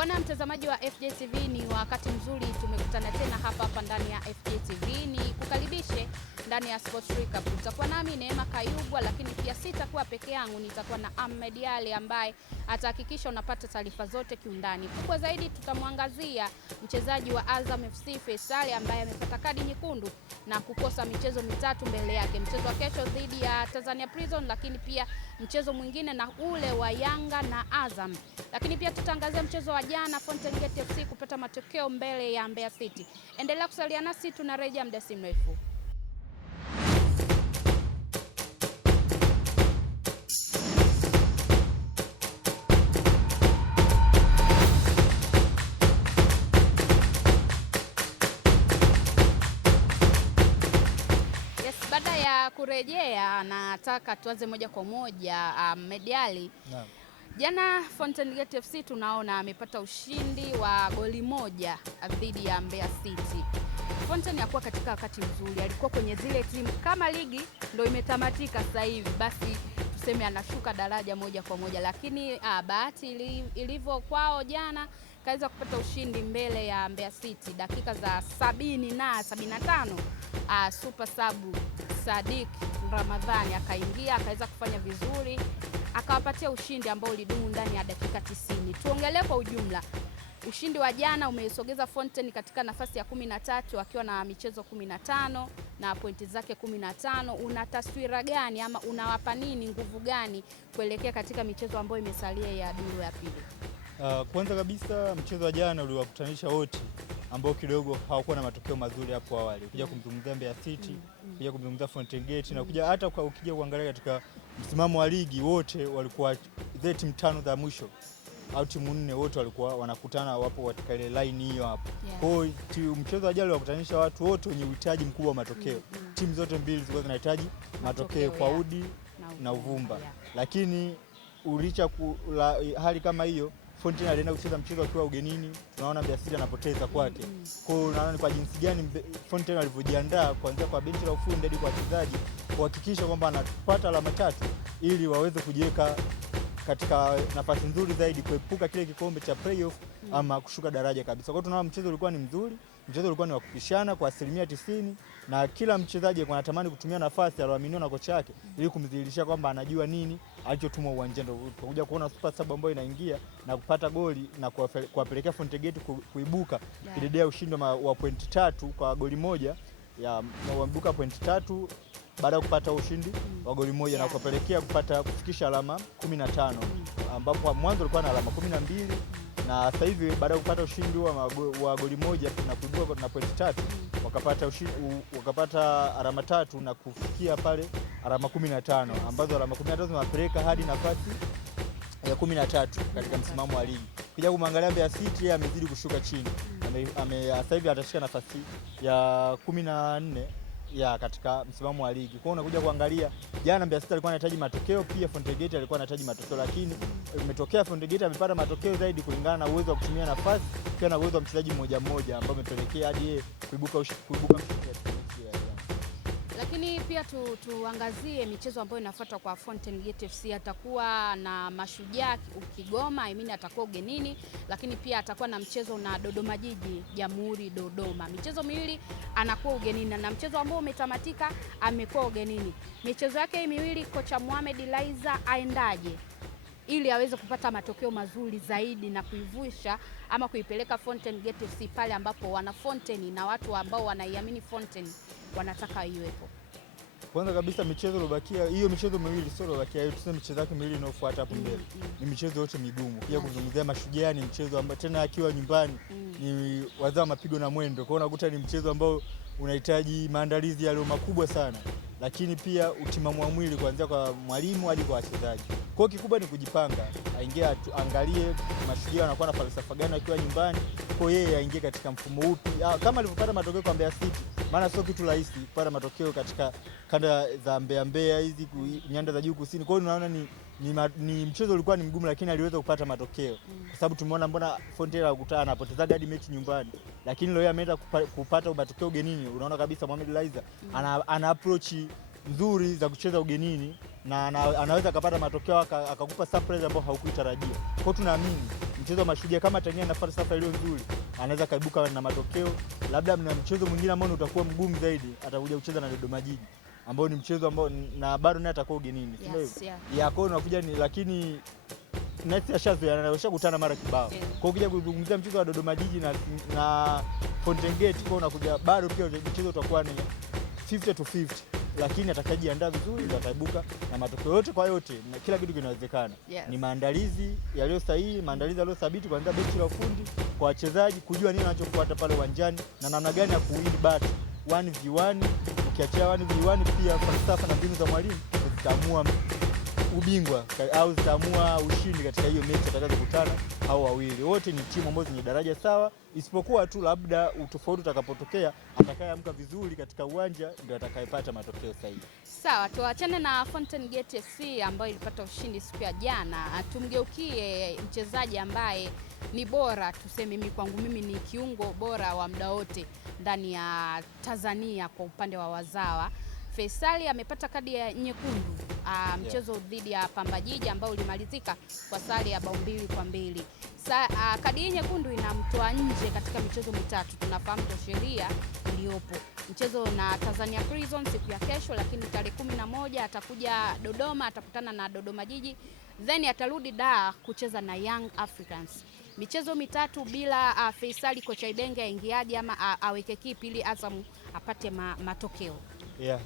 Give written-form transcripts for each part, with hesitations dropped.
Bwana mtazamaji wa FJTV, ni wakati mzuri tumekutana tena hapa ndani ya FJTV. Ni kukaribishe ndani ya Sports Recap. Tutakuwa nami Neema Kayubwa, lakini pia sitakuwa peke yangu, nitakuwa na Ahmed Ali ambaye atahakikisha unapata taarifa zote kiundani. Kubwa zaidi tutamwangazia mchezaji wa Azam FC Faisal ambaye amepata kadi nyekundu na kukosa michezo mitatu mbele yake. Mchezo wa kesho dhidi ya Tanzania Prison, lakini pia mchezo mwingine na ule wa Yanga na Azam. Lakini pia tutaangazia mchezo wa jana Fountain Gate FC kupata matokeo mbele ya Mbeya City. Endelea kusalia nasi, tunarejea muda si mrefu. Baada ya kurejea, nataka tuanze moja kwa moja mediali. Naam. Jana Fountain Gate FC tunaona amepata ushindi wa goli moja dhidi ya Mbeya City. Fountain hakuwa katika wakati mzuri, alikuwa kwenye zile timu kama ligi ndio imetamatika sasa hivi, basi tuseme anashuka daraja moja kwa moja, lakini bahati ilivyo kwao jana kaweza kupata ushindi mbele ya Mbeya City. Dakika za 70 na 75 super sub Sadik Ramadhani akaingia akaweza kufanya vizuri, akawapatia ushindi ambao ulidumu ndani ya dakika 90. Tuongelee kwa ujumla ushindi wa jana umeisogeza Fountain katika nafasi ya 13 akiwa na michezo 15 na pointi zake 15. Una taswira gani ama unawapa nini, nguvu gani kuelekea katika michezo ambayo imesalia ya duru ya pili? Kwanza kabisa mchezo wa jana uliwakutanisha wote ambao kidogo hawakuwa na matokeo mazuri hapo awali. Ukija kumzungumzia Mbeya City, ukija kumzungumzia Fountain Gate, na ukija hata ukija kuangalia katika msimamo wa ligi, wote walikuwa zile timu tano za mwisho au timu nne wote walikuwa wanakutana, wapo katika ile line hiyo hapo. Kwa hiyo mchezo wa jana uliwakutanisha watu wote wenye uhitaji mkubwa wa matokeo. Timu zote mbili zilikuwa zinahitaji matokeo kwa udi na uvumba. Lakini ulicha hali kama hiyo, Fountain alienda kucheza mchezo akiwa ugenini. Tunaona Mbeya City anapoteza kwake. Kwa hiyo unaona ni kwa jinsi gani Fountain alivyojiandaa kuanzia kwa benchi la ufundi hadi kwa wachezaji kuhakikisha kwamba anapata alama tatu ili waweze kujiweka katika nafasi nzuri zaidi kuepuka kile kikombe cha playoff ama kushuka daraja kabisa. Kwa hiyo tunaona mchezo ulikuwa ni mzuri, mchezo ulikuwa ni wa kupishana kwa 90%, na kila mchezaji anatamani kutumia nafasi aliyoaminiwa na kocha wake ili kumdhihirisha kwamba anajua nini alichotumwa uwanjani. Tunakuja kuona super sub ambayo inaingia na kupata goli na kuwapelekea Fountain Gate kuibuka kidedea ushindi wa pointi 3 kwa goli moja, ya wamebuka pointi 3 baada ya kupata ushindi wa goli moja na kupelekea kufikisha alama 15, ambapo mwanzo ulikuwa na alama 12 na sasa hivi baada ya kupata ushindi wa goli moja na kuibuka na pointi 3 wakapata alama 3 na kufikia pale alama 15, ambazo alama 15 zinawapeleka hadi nafasi ya 13 katika msimamo wa ligi. Kija kumwangalia Mbeya City amezidi kushuka chini. Sasa hivi atashika nafasi ya 14 katika msimamo wa ligi. Kwa hiyo unakuja kuangalia jana Mbeya City alikuwa anahitaji matokeo, pia Fountain Gate alikuwa anahitaji matokeo, lakini imetokea Fountain Gate amepata matokeo zaidi kulingana na uwezo wa kutumia nafasi, pia na uwezo wa mchezaji mmoja ambao umepelekea hadi yeye kuibuka mshindi. Lakini pia tuangazie michezo ambayo inafuata kwa Fountain Gate FC. Atakuwa na Mashujaa Kigoma, atakuwa ugenini, lakini pia atakuwa na mchezo na Dodoma Jiji Jamhuri Dodoma. Michezo miwili anakuwa ugenini, na mchezo ambao umetamatika amekuwa ugenini. Michezo yake miwili kocha Mohamed Laizer aendaje ili aweze kupata matokeo mazuri zaidi na kuivusha ama kuipeleka Fountain Gate FC pale ambapo wana Fountain na watu ambao wanaiamini Fountain wanataka iwepo. Kwanza kabisa michezo iliyobakia, hiyo michezo miwili sio iliyobakia, hiyo tuseme michezo yake miwili inayofuata hapo mbele ni michezo yote migumu. Pia kuzungumzia Mashujaa ni mchezo ambao tena akiwa nyumbani ni wazao mapigo na mwendo. Kwa hiyo unakuta ni mchezo ambao unahitaji maandalizi yaliyo makubwa sana, lakini pia utimamu wa mwili kuanzia kwa mwalimu hadi kwa wachezaji. Kwa hiyo kikubwa ni kujipanga, aingie angalie Mashujaa wanakuwa na falsafa gani akiwa nyumbani, kwa yeye aingie katika mfumo upi kama alivyopata matokeo kwa Mbeya City. Maana sio kitu rahisi kupata matokeo katika kanda za Mbeya hizi nyanda za juu kusini. Kwa hiyo unaona ni mchezo ulikuwa ni mgumu, lakini aliweza kupata matokeo kwa sababu tumeona mbona Fountain akutana anapoteza hadi mechi nyumbani, lakini leo ameenda kupata matokeo ugenini. Unaona kabisa Mohamed Laizer ana approach nzuri za kucheza ugenini na anaweza akapata matokeo akakupa surprise ambayo haukuitarajia. Kwa hiyo tunaamini mchezo wa Mashujaa kama Tanzania na falsafa iliyo nzuri, anaweza kaibuka na matokeo. Labda mna mchezo mwingine ambao utakuwa mgumu zaidi, atakuja kucheza na Dodoma Jiji ambao ni mchezo ambao na bado naye atakuwa ugenini, si ndio? Yako unakuja ni, lakini Nets ashakutana mara kibao. Kwa hiyo ukija kuzungumzia mchezo wa Dodoma Jiji na Fountain Gate, kwa unakuja bado pia mchezo utakuwa ni 50-50, lakini atakajiandaa vizuri ndio ataibuka na matokeo yote kwa yote, na kila kitu kinawezekana. Ni maandalizi yaliyo sahihi, maandalizi yaliyo thabiti, kuanzia benchi la ufundi kwa wachezaji kujua nini wanachofuata pale uwanjani na namna gani ya kuwin bat 1v1. Ukiachia 1v1, pia falsafa na mbinu za mwalimu zitaamua ubingwa au zitaamua ushindi katika hiyo mechi atakazokutana hao wawili. Wote ni timu ambazo zenye daraja sawa, isipokuwa tu labda utofauti utakapotokea, atakayeamka vizuri katika uwanja ndio atakayepata matokeo sahihi. Sawa, tuachane na Fountain Gate FC ambayo ilipata ushindi siku ya jana. Tumgeukie mchezaji ambaye ni bora, tuseme mimi, kwangu mimi ni kiungo bora wa muda wote ndani ya Tanzania kwa upande wa wazawa. Faisal amepata kadi ya nyekundu mchezo dhidi ya Pamba Jiji ambao ulimalizika kwa sare ya bao 2-2. Kadi hii nyekundu inamtoa nje katika michezo mitatu. Tunafahamu sheria iliyopo. Mchezo na Tanzania Prison siku ya kesho, lakini tarehe 11 atakuja Dodoma, atakutana na Dodoma Jiji, then atarudi Dar kucheza na Young Africans. Michezo mitatu bila Faisal, kocha Ibenge aingiaje ama aweke kipi ili Azam apate matokeo?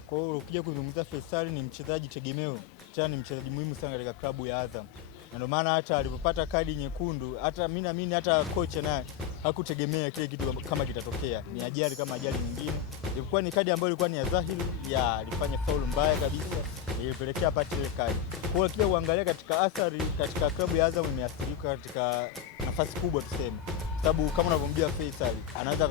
Kwa hiyo ukija kuzungumzia Faisal ni mchezaji tegemeo, tena ni mchezaji muhimu sana katika klabu ya Azam. Na ndio maana hata alipopata kadi nyekundu, hata mimi naamini hata kocha naye hakutegemea kile kitu kama kitatokea. Ni ajali kama ajali nyingine. Ilikuwa ni kadi ambayo ilikuwa ni ya dhahiri, alifanya faulu mbaya kabisa, ilipelekea apate ile kadi. Kwa hiyo kile uangalia katika athari katika klabu ya Azam imeathirika katika nafasi kubwa tuseme. Sababu kama unavyomjua Faisal, anaweza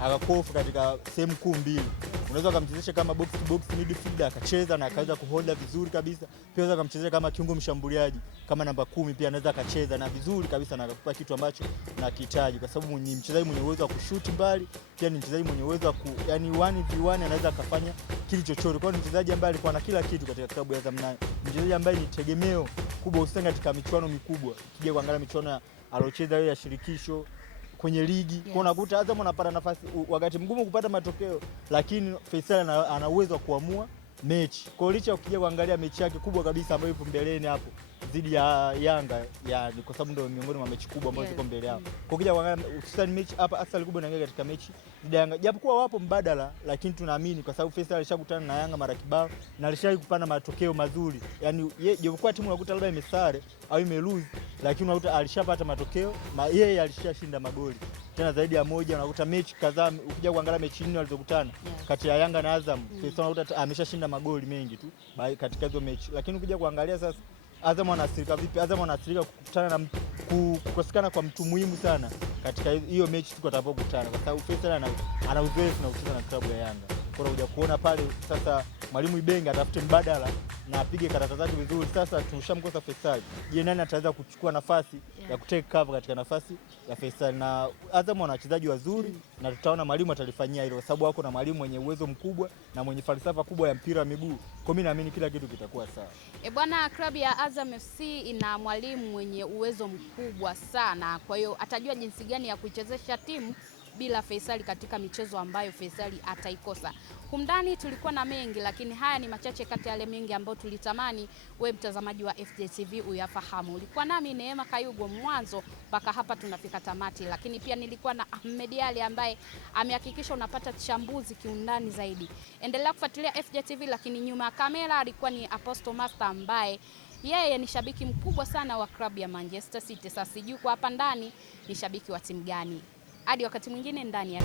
akakofu katika sehemu kuu mbili. Unaweza kumchezesha kama box to box midfielder akacheza na akaweza kuholda vizuri kabisa. Pia unaweza kumchezesha kama kiungo mshambuliaji kama namba 10, pia anaweza akacheza na vizuri kabisa na akakupa kitu ambacho unakihitaji, kwa sababu ni mchezaji mwenye uwezo wa kushuti mbali, pia ni mchezaji mwenye uwezo wa yani 1v1 anaweza akafanya kitu chochote. Kwa hiyo ni mchezaji ambaye alikuwa na kila kitu katika klabu ya Azam, naye mchezaji ambaye ni tegemeo kubwa hususan katika michuano mikubwa. Ukija kuangalia michuano alocheza ya shirikisho kwenye ligi, kwa unakuta Azam anapata nafasi wakati mgumu kupata matokeo, lakini Faisal ana uwezo wa kuamua mechi. Kwa licha ukija kuangalia mechi yake kubwa kabisa ambayo ipo mbeleni hapo dhidi ya Yanga, ni kwa sababu ndio miongoni mwa mechi kubwa ambazo ziko mbele yao. Kwa ukija kuangalia hususan mechi hapa asali kubwa inaangalia katika mechi dhidi ya Yanga, japokuwa wapo mbadala, lakini tunaamini kwa sababu Faisal alishakutana na Yanga mara kibao na alishawahi kupata matokeo mazuri. Yani japokuwa timu unakuta labda imesare au imelose, lakini unakuta alishapata matokeo, yeye alishashinda magoli tena zaidi ya moja. Unakuta mechi kadhaa, ukija kuangalia mechi 4 walizokutana kati ya Yanga na Azam, Faisal unakuta ameshashinda magoli mengi tu katika hizo mechi. Lakini ukija kuangalia sasa Azam anaathirika vipi? Azam anaathirika kukutana na kukosekana kwa mtu muhimu sana katika hiyo mechi tuko atakapokutana, kwa sababu Faisal ana uzoefu na kucheza na klabu ya Yanga. Kwa hiyo unakuja kuona pale sasa mwalimu Ibenge atafute mbadala na apige karata zake vizuri. Sasa tumeshamkosa Faisal, je, nani ataweza kuchukua nafasi ya kutake cover katika nafasi ya Faisal? Na Azam wana wachezaji wazuri na tutaona mwalimu atalifanyia hilo, kwa sababu wako na mwalimu mwenye uwezo mkubwa na mwenye falsafa kubwa ya mpira wa miguu. Kwa mimi naamini kila kitu kitakuwa sawa. Bwana, klabu ya Azam FC ina mwalimu mwenye uwezo mkubwa sana, kwa hiyo atajua jinsi gani ya kuichezesha timu bila Faisal katika michezo ambayo Faisal ataikosa. Humdani tulikuwa na mengi, lakini haya ni machache kati ya yale mengi ambayo tulitamani we mtazamaji wa FJTV uyafahamu. Ulikuwa nami Neema Kayugo mwanzo mpaka hapa tunafika tamati, lakini pia nilikuwa na Ahmed Ali ambaye amehakikisha unapata chambuzi kiundani zaidi. Endelea kufuatilia FJTV, lakini nyuma ya kamera alikuwa ni Apostle Master ambaye yeye ni shabiki mkubwa sana wa klabu ya Manchester City. Sasa sijui kwa hapa ndani ni shabiki wa timu gani. Hadi wakati mwingine ndani ya